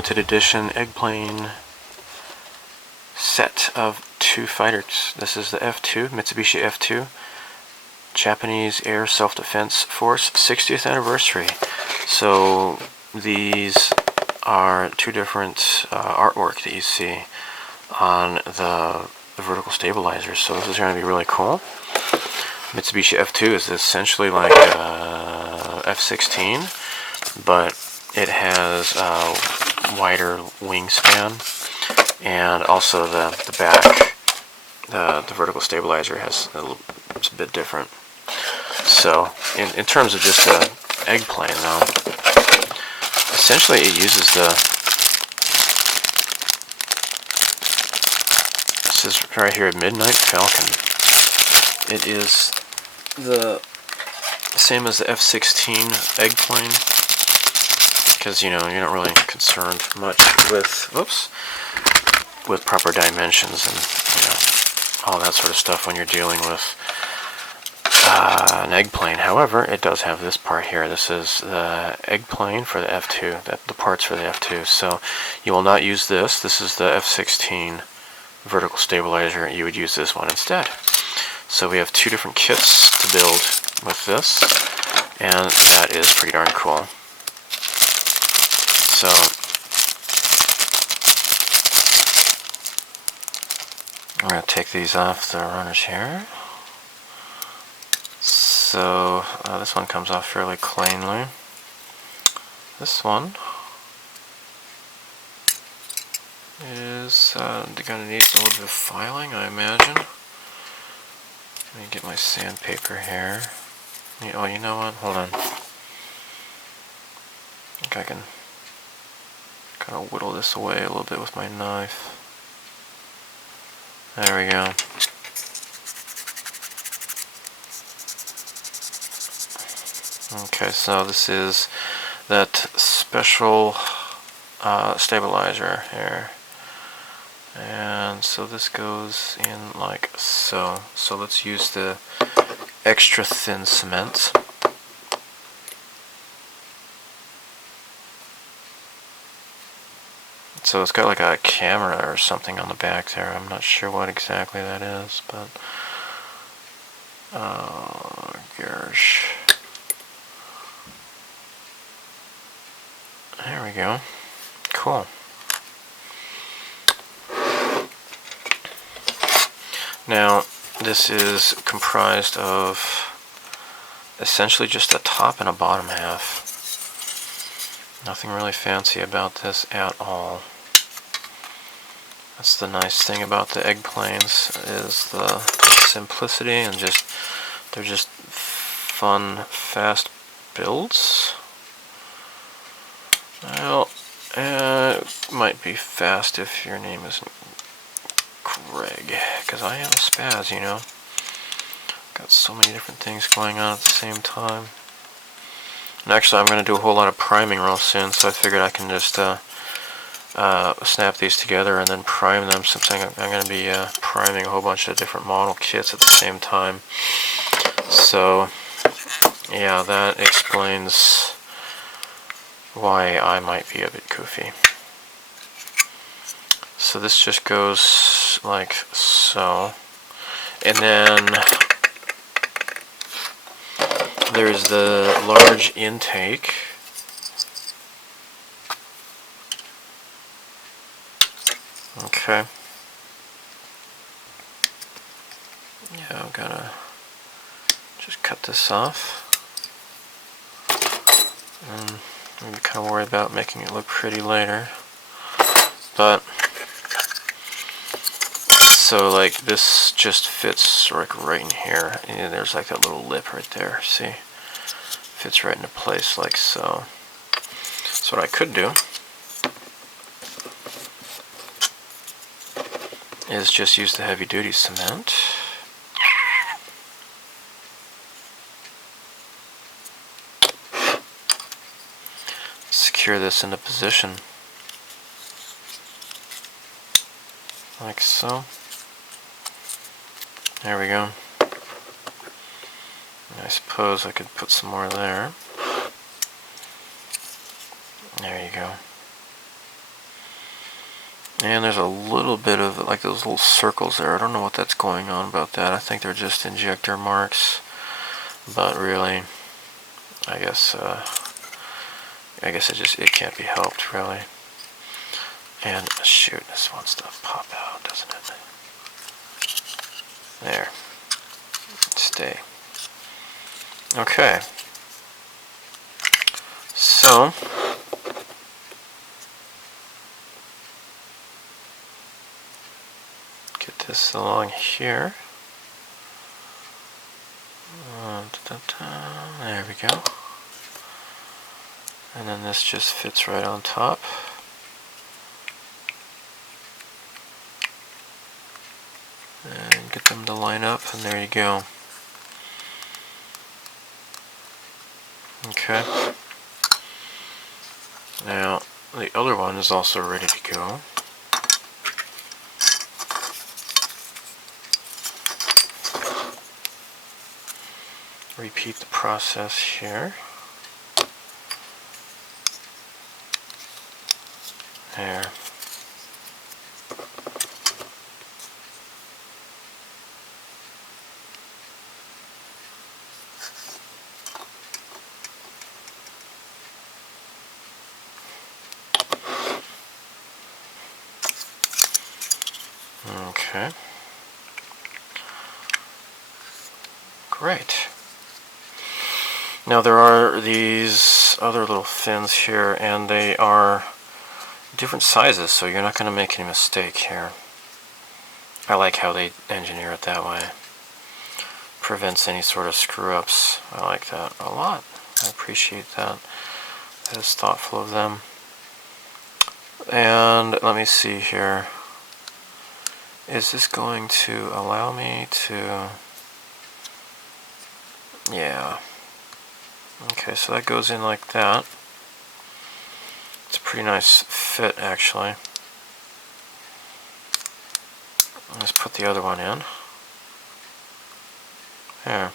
limited edition Eggplane set of 2 fighters. This is the F-2, Mitsubishi F-2, Japanese Air Self-Defense Force 60th anniversary. So these are 2 different artwork that you see on the vertical stabilizers. So this is going to be really cool. Mitsubishi F-2 is essentially like F-16, but it has a wider wingspan, and also the back, the vertical stabilizer it's a bit different. So in terms of just an Eggplane though, essentially it uses this is right here, Midnight Falcon. It is the same as the F-16 Eggplane, because you're not really concerned much with with proper dimensions and all that sort of stuff when you're dealing with an Eggplane. However, it does have this part here. This is the Eggplane for the F-2, the parts for the F-2. So you will not use this. This is the F-16 vertical stabilizer. You would use this one instead. So we have 2 different kits to build with this, and that is pretty darn cool. So I'm going to take these off the runners here. So this one comes off fairly cleanly. This one is going to need a little bit of filing, I imagine. Let me get my sandpaper here. Oh, you know what? Hold on. I think I can kind of whittle this away a little bit with my knife. There we go. Okay, so this is that special stabilizer here. And so this goes in like so. So let's use the extra thin cement. So it's got like a camera or something on the back there. I'm not sure what exactly that is, but gosh. There we go. Cool. Now, this is comprised of essentially just a top and a bottom half. Nothing really fancy about this at all. That's the nice thing about the Eggplanes, is the simplicity, and they're just fun, fast builds. Well, it might be fast if your name isn't Greg, because I am a spaz, Got so many different things going on at the same time. And actually, I'm going to do a whole lot of priming real soon, so I figured I can just snap these together and then prime them, since I'm going to be priming a whole bunch of different model kits at the same time. So, yeah, that explains why I might be a bit goofy. So this just goes like so. And then there's the large intake. Okay. Yeah, I'm gonna just cut this off. And I'm kind of worried about making it look pretty later. But so like this just fits like right in here, and there's like that little lip right there, see? Fits right into place like so. So what I could do is just use the heavy duty cement. Secure this into position like so. There we go. I suppose I could put some more there. There you go. And there's a little bit of, like, those little circles there. I don't know what that's going on about that. I think they're just injector marks. But really, I guess it can't be helped, really. And shoot, this wants to pop out, doesn't it? There. Stay. Okay. So, get this along here. There we go. And then this just fits right on top. And get them to line up, and there you go. Okay. Now, the other one is also ready to go. Repeat the process here. There. Okay. Great. Now there are these other little fins here, and they are different sizes, so you're not going to make any mistake here. I like how they engineer it that way. Prevents any sort of screw-ups. I like that a lot. I appreciate that. That is thoughtful of them. And let me see here. Is this going to allow me to... Yeah. Okay, so that goes in like that. It's a pretty nice fit, actually. Let's put the other one in. There.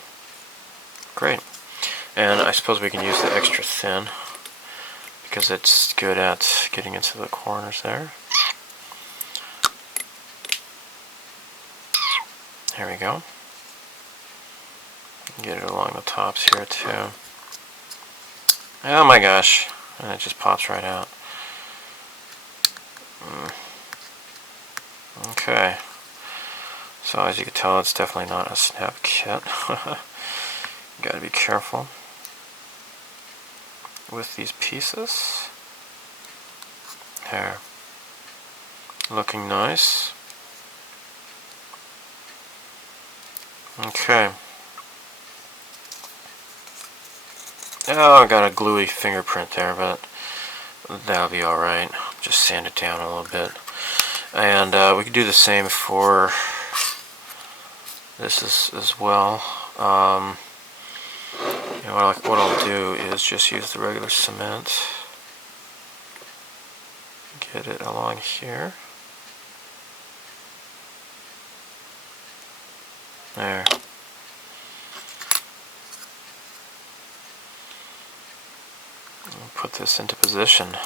Great. And I suppose we can use the extra thin, because it's good at getting into the corners there. There we go. Get it along the tops here too. Oh my gosh. And it just pops right out. Okay. So as you can tell, it's definitely not a snap kit. Gotta be careful with these pieces. There. Looking nice. Okay. Oh, I got a gluey fingerprint there, but that'll be alright. Just sand it down a little bit. And we can do the same for this as well. You know, what I'll do is just use the regular cement. Get it along here. There. I'll put this into position.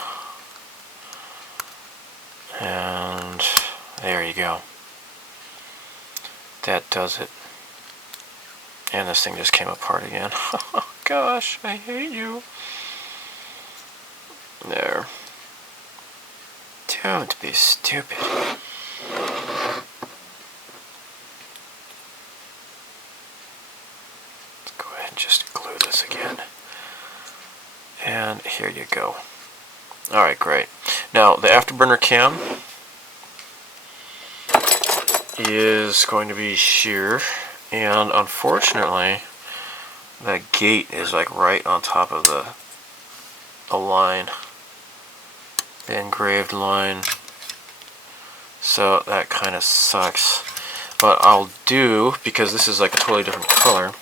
And there you go. That does it. And this thing just came apart again. Gosh, I hate you. There. Don't be stupid. Let's go ahead and just glue this again. And here you go. Alright, great. Now, the Afterburner Cam is going to be here, and unfortunately, that gate is like right on top of the line, the engraved line, so that kind of sucks. But I'll do, because this is like a totally different color,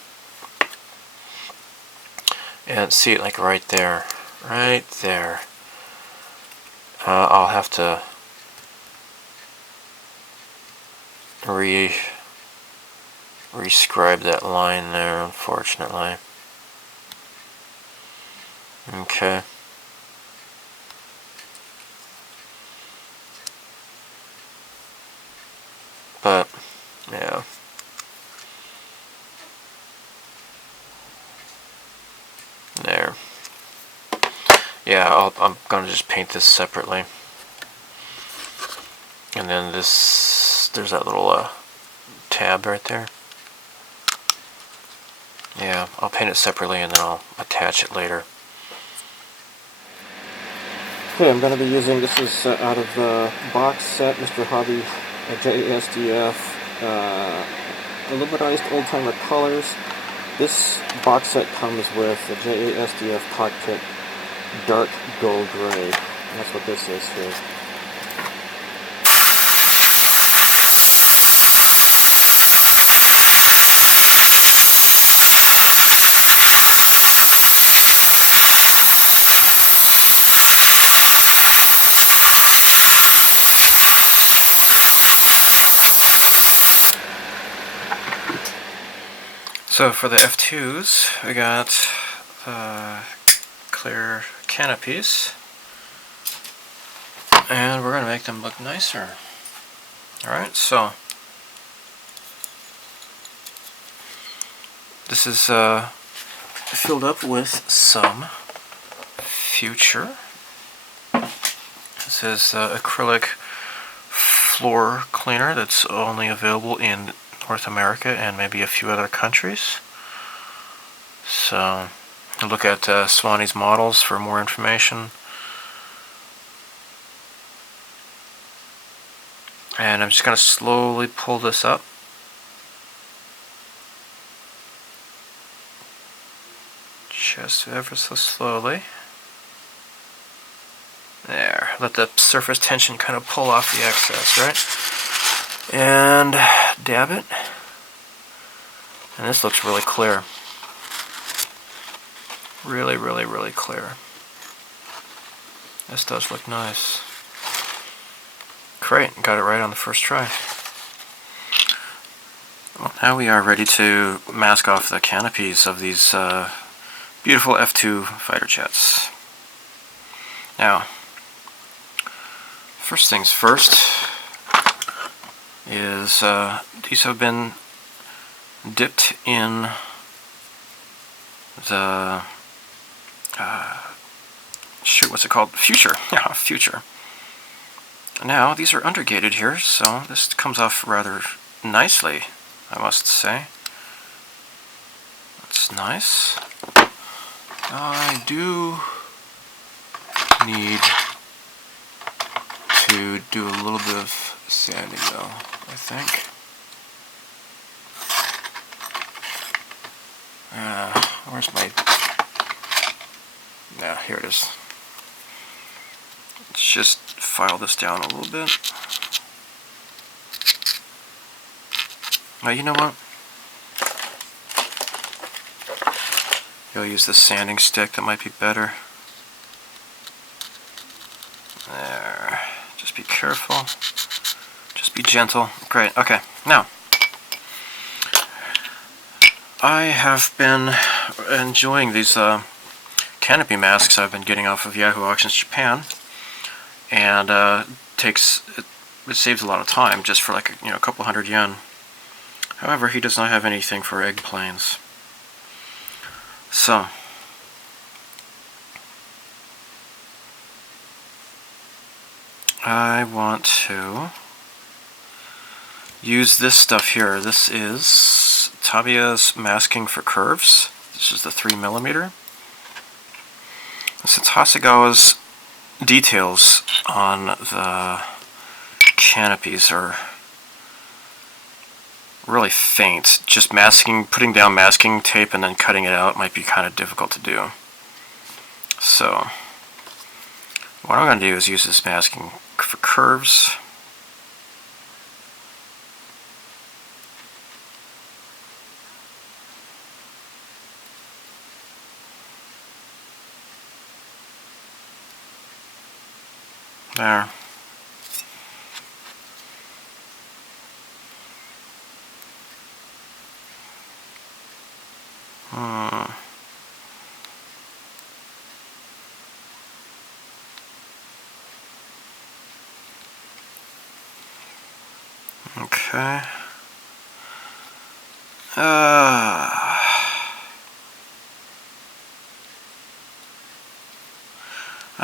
and see it like right there, I'll have to rescribe that line there, unfortunately. Okay. Yeah, I'm gonna just paint this separately. And then this, there's that little tab right there. Yeah, I'll paint it separately and then I'll attach it later. Okay, I'm going to be using, this is out of the box set, Mr. Hobby, JASDF, Illuminized Old-Timer Colors. This box set comes with the JASDF Cockpit Dark Gold Gray. And that's what this is here. So for the F-2s, we got clear canopies, and we're going to make them look nicer. Alright, so this is filled up with some Future. This is acrylic floor cleaner that's only available in North America and maybe a few other countries. So look at Swanee's models for more information. And I'm just going to slowly pull this up. Just ever so slowly. There. Let the surface tension kind of pull off the excess, right? And dab it. And this looks really clear. Really, really, really clear. This does look nice. Great, got it right on the first try. Well, now we are ready to mask off the canopies of these beautiful F-2 fighter jets. Now, first things first is these have been dipped in the shoot, what's it called? Future. Yeah, Future. Now these are undergated here, so this comes off rather nicely, I must say. That's nice. I do need to do a little bit of sanding though, I think. Where's my... Yeah, here it is. Let's just file this down a little bit. Now, you know what? I'll use the sanding stick, that might be better. There. Just be careful. Just be gentle. Great. Okay. Now, I have been enjoying these Canopy Masks I've been getting off of Yahoo Auctions Japan, and it saves a lot of time just for like a couple hundred yen. However, he does not have anything for Eggplanes. So I want to use this stuff here. This is Tabia's masking for curves. This is the 3mm. Since Hasegawa's details on the canopies are really faint, just putting down masking tape and then cutting it out might be kind of difficult to do. So what I'm going to do is use this masking for curves. There. Okay.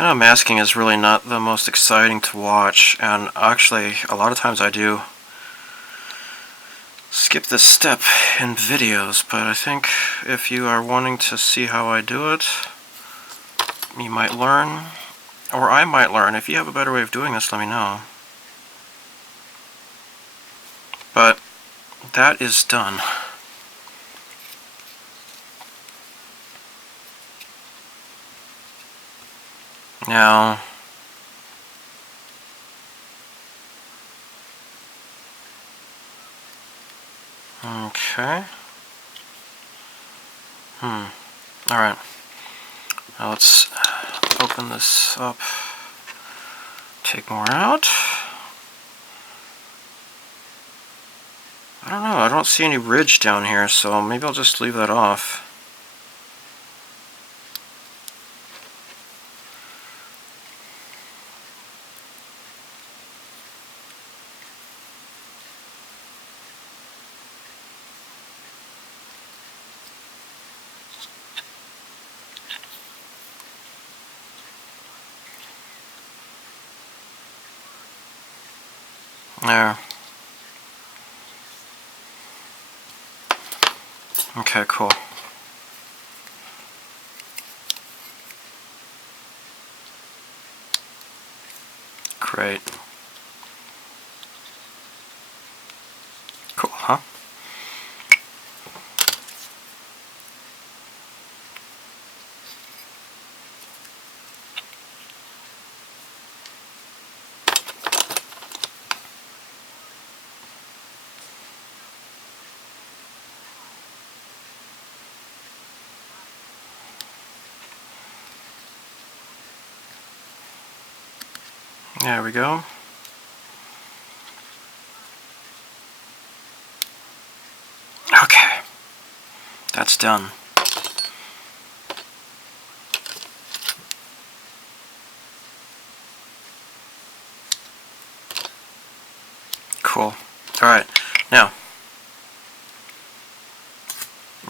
I know masking is really not the most exciting to watch, and actually a lot of times I do skip this step in videos, but I think if you are wanting to see how I do it, you might learn, or I might learn. If you have a better way of doing this, let me know. But that is done. Now, okay. Alright. Now let's open this up. Take more out. I don't know, I don't see any ridge down here, so maybe I'll just leave that off. There. Okay, cool. Great. Cool, huh? There we go. Okay, that's done. Cool. Alright, now,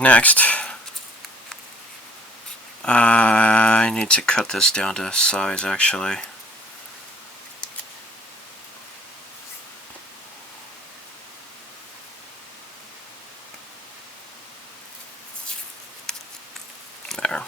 next, I need to cut this down to size actually. There.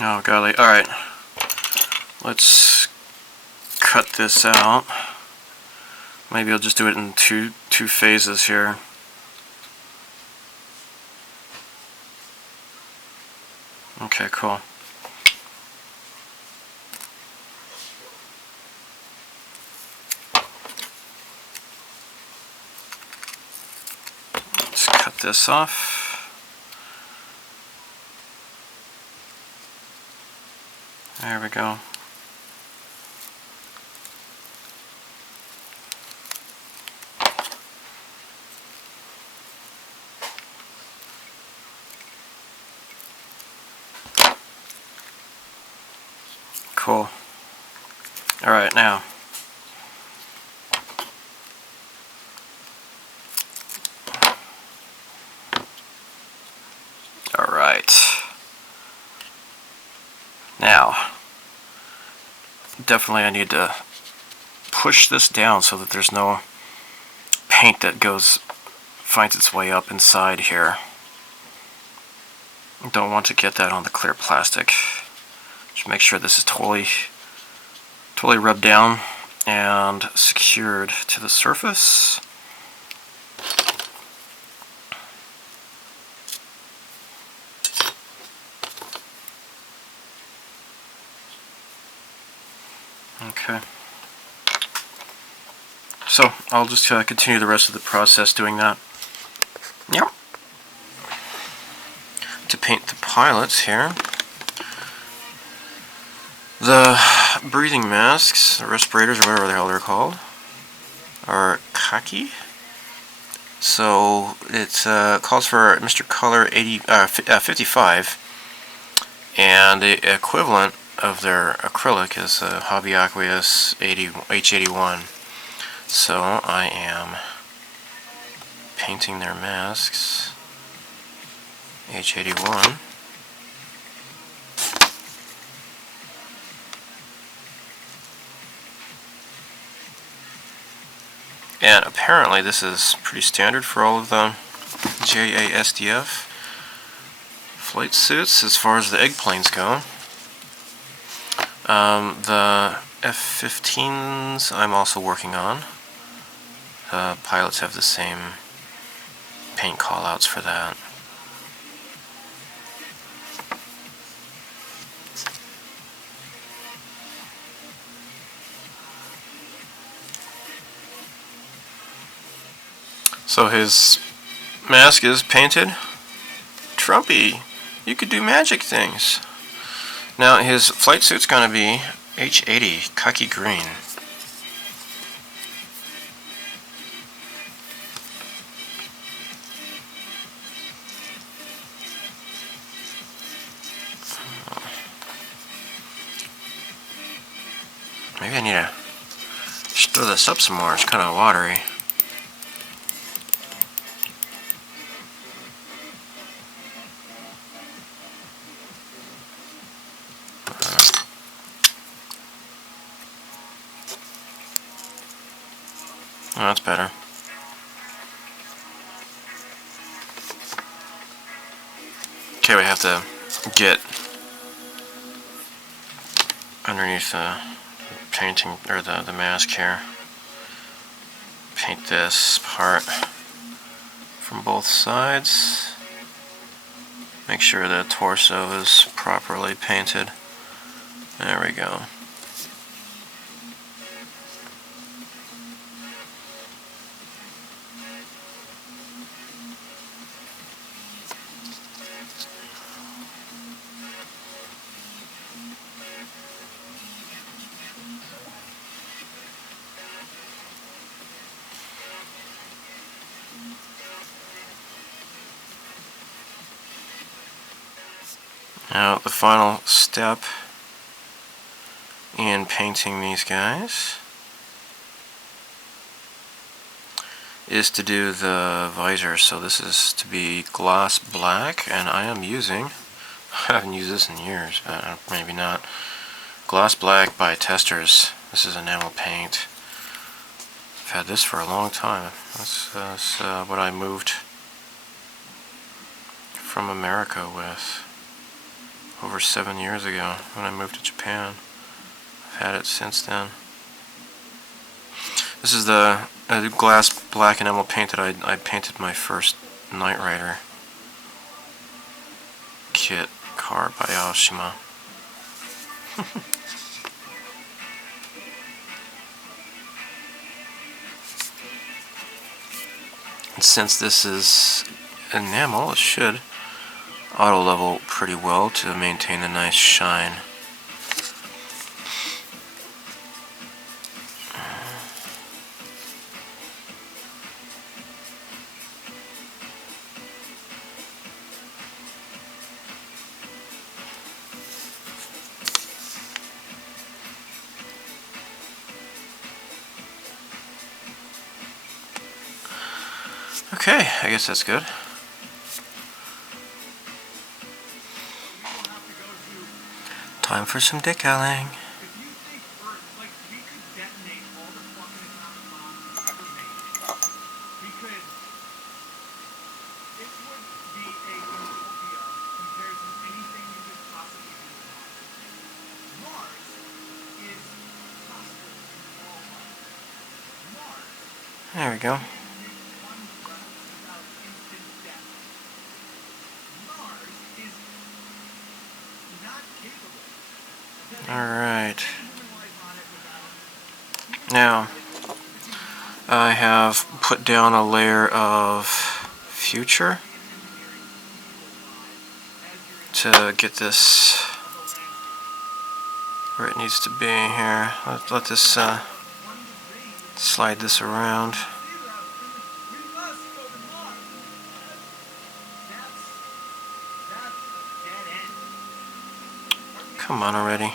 Oh golly, alright. Let's cut this out. Maybe I'll just do it in two phases here. Okay, cool. Let's cut this off. There we go. Cool. Alright, now. Alright. Now, definitely I need to push this down so that there's no paint that finds its way up inside here. Don't want to get that on the clear plastic. Just make sure this is totally rubbed down and secured to the surface. Okay. So I'll just continue the rest of the process doing that. Yep. To paint the pilots here. The breathing masks, the respirators, or whatever the hell they're called, are khaki. So it calls for Mr. Color 55. And the equivalent of their acrylic is a Hobby Aqueous H81. So I am painting their masks H81. And apparently this is pretty standard for all of the JASDF flight suits as far as the Eggplanes go. The F-15s I'm also working on. Pilots have the same paint callouts for that. So his mask is painted. Trumpy, you could do magic things. Now his flight suit's gonna be H80 khaki green. Maybe I need to stir this up some more. It's kind of watery. Oh, that's better. Okay, we have to get underneath the painting, or the mask here. Paint this part from both sides. Make sure the torso is properly painted. There we go. Now the final step in painting these guys is to do the visor. So this is to be gloss black, and I am using, I haven't used this in years, but maybe not, gloss black by Testers. This is enamel paint. I've had this for a long time. That's what I moved from America with over 7 years ago when I moved to Japan. I've had it since then. This is the glass black enamel paint that I painted my first Knight Rider kit car by Aoshima. And since this is enamel, it should auto level pretty well to maintain a nice shine. Okay, I guess that's good. Time for some decaling. There we go. Alright. Now, I have put down a layer of Future to get this where it needs to be here. Let this slide this around. Come on already.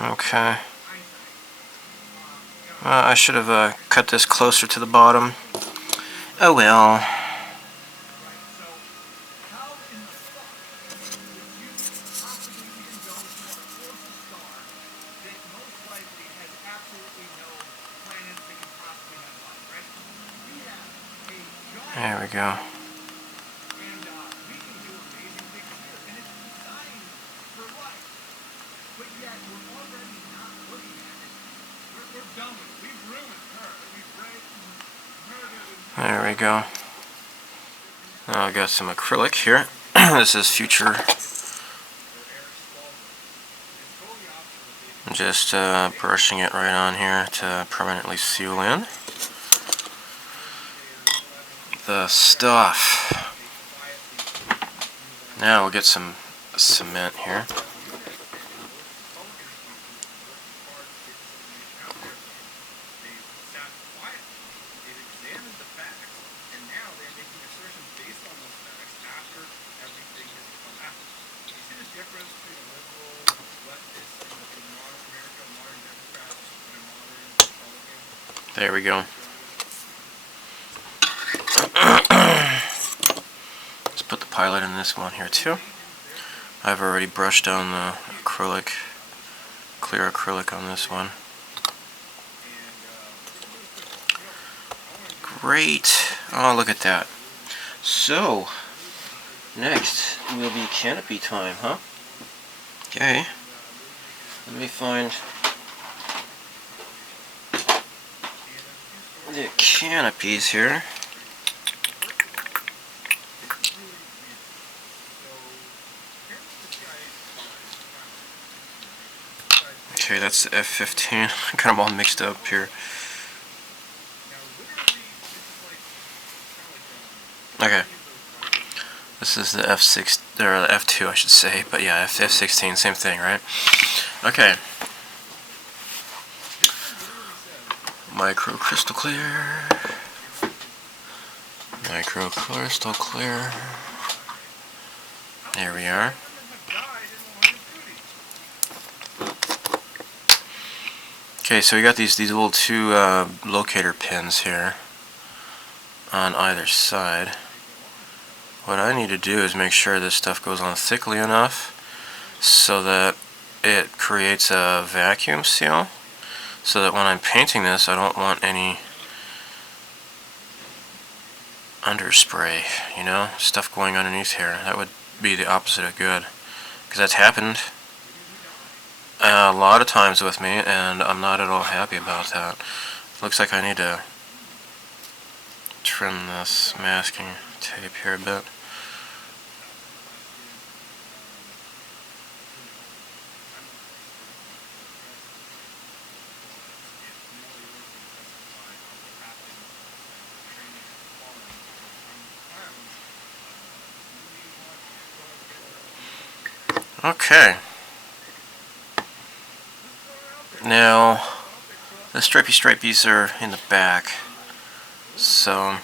Okay. I should have cut this closer to the bottom. Oh well. There we go. There we go. Now I got some acrylic here. This is future. I'm just brushing it right on here to permanently seal in the stuff. Now we'll get some cement here. There we go. Let's put the pilot in this one here too. I've already brushed on the acrylic, clear acrylic on this one. Great. Oh, look at that. So, next will be canopy time, huh? Okay. Let me find the canopies here. Okay, that's the F-15. I got them all mixed up here. Okay. This is the F6, or the F-2 I should say, but yeah, F-16, same thing, right? Okay. Micro crystal clear. Micro crystal clear. There we are. Okay, so we got these little two locator pins here on either side. What I need to do is make sure this stuff goes on thickly enough so that it creates a vacuum seal, so that when I'm painting this I don't want any underspray, you know, stuff going underneath here. That would be the opposite of good, because that's happened a lot of times with me and I'm not at all happy about that. Looks like I need to trim this masking tape here a bit. Okay. Now, the Strappy Stripeys are in the back, so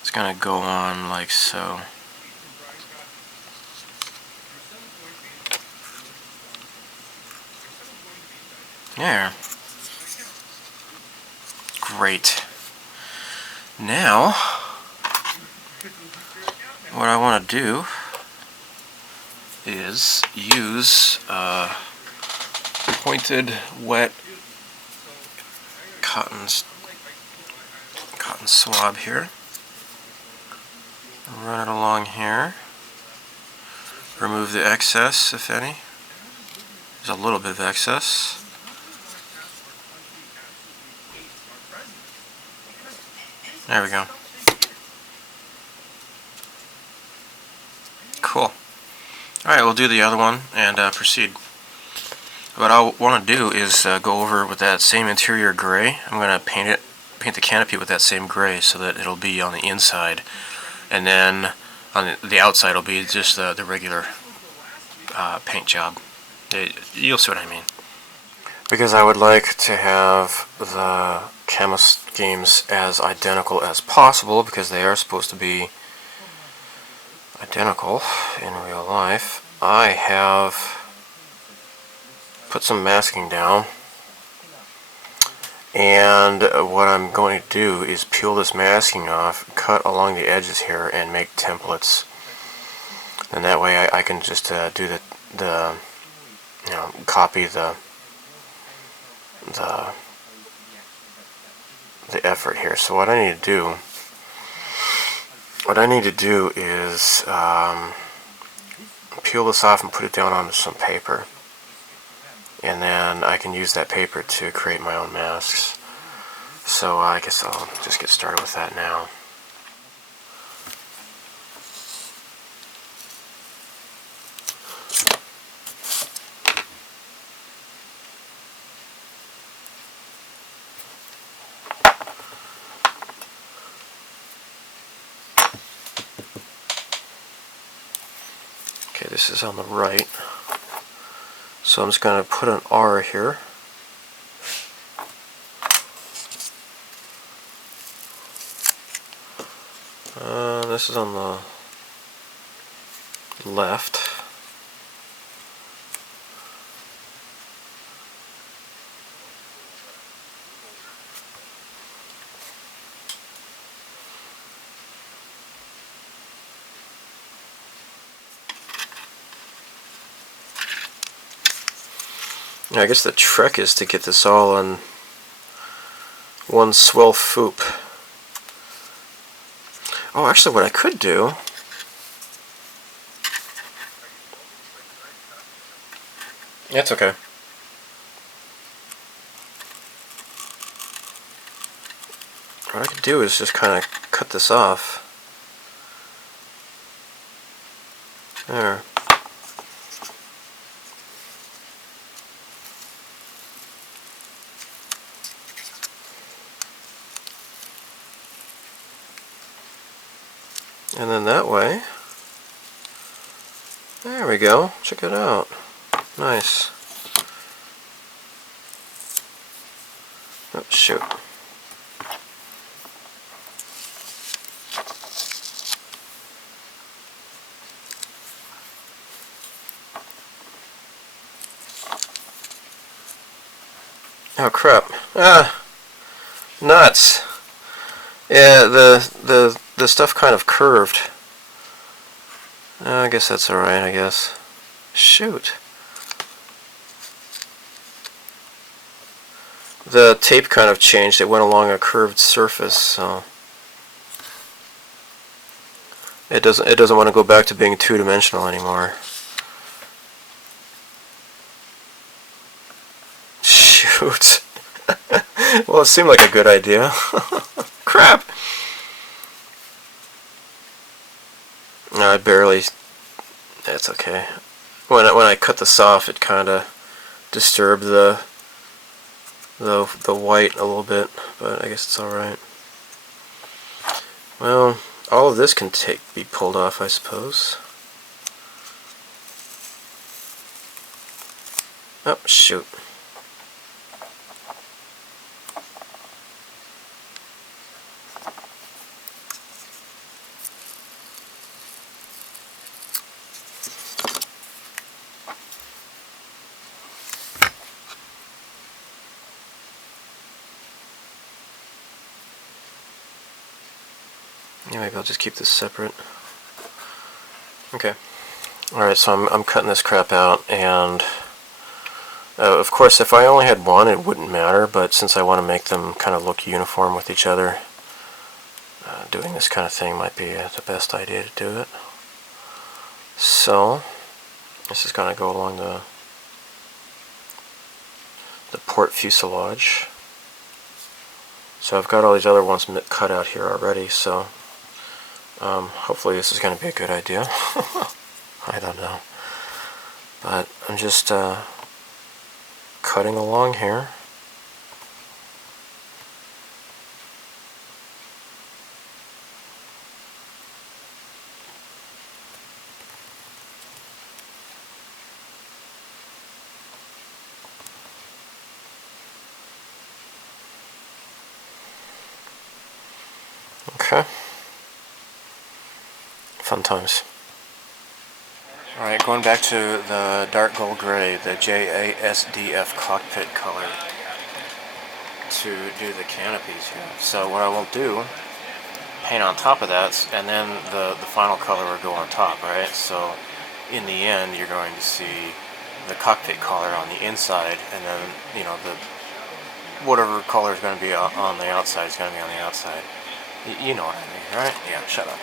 it's gonna go on like so. There. Great. Now, what I want to do is use pointed wet cotton swab here. Run it along here. Remove the excess, if any. There's a little bit of excess. There we go. Cool. Alright, we'll do the other one and proceed. What I want to do is go over with that same interior gray. I'm going to paint paint the canopy with that same gray so that it'll be on the inside, and then on the outside will be just the regular paint job. You'll see what I mean. Because I would like to have the camo schemes as identical as possible, because they are supposed to be identical in real life. I have put some masking down, and what I'm going to do is peel this masking off, cut along the edges here, and make templates. And that way I can just do the copy the effort here. So what I need to do is peel this off and put it down onto some paper, and then I can use that paper to create my own masks. So I guess I'll just get started with that now. Okay, this is on the right. So I'm just going to put an R here. This is on the left. I guess the trick is to get this all on one swell foop. Oh, actually what I could do, that's okay. What I could do is just kind of cut this off. There. And then that way, there we go, check it out, nice. Oh, shoot. Oh crap, nuts. Yeah, the stuff kind of curved. I guess that's alright, I guess. Shoot. The tape kind of changed. It went along a curved surface, so it doesn't want to go back to being two-dimensional anymore. Shoot. Well, it seemed like a good idea. Crap. No, I barely. That's okay. When I cut this off, it kind of disturbed the white a little bit, but I guess it's all right. Well, all of this can be pulled off, I suppose. Oh shoot. Yeah, maybe I'll just keep this separate. Okay. Alright, so I'm cutting this crap out, and of course if I only had one it wouldn't matter, but since I want to make them kind of look uniform with each other, doing this kind of thing might be the best idea to do it. So, this is going to go along the port fuselage. So I've got all these other ones cut out here already, so hopefully this is going to be a good idea. I don't know. But I'm just cutting along here. Okay. Fun times. Alright, going back to the dark gold gray, the JASDF cockpit color to do the canopies here. So what I will do, paint on top of that, and then the final color will go on top, right? So in the end, you're going to see the cockpit color on the inside, and then, you know, the whatever color is going to be on the outside is going to be on the outside. You know what I mean, right? Yeah, shut up.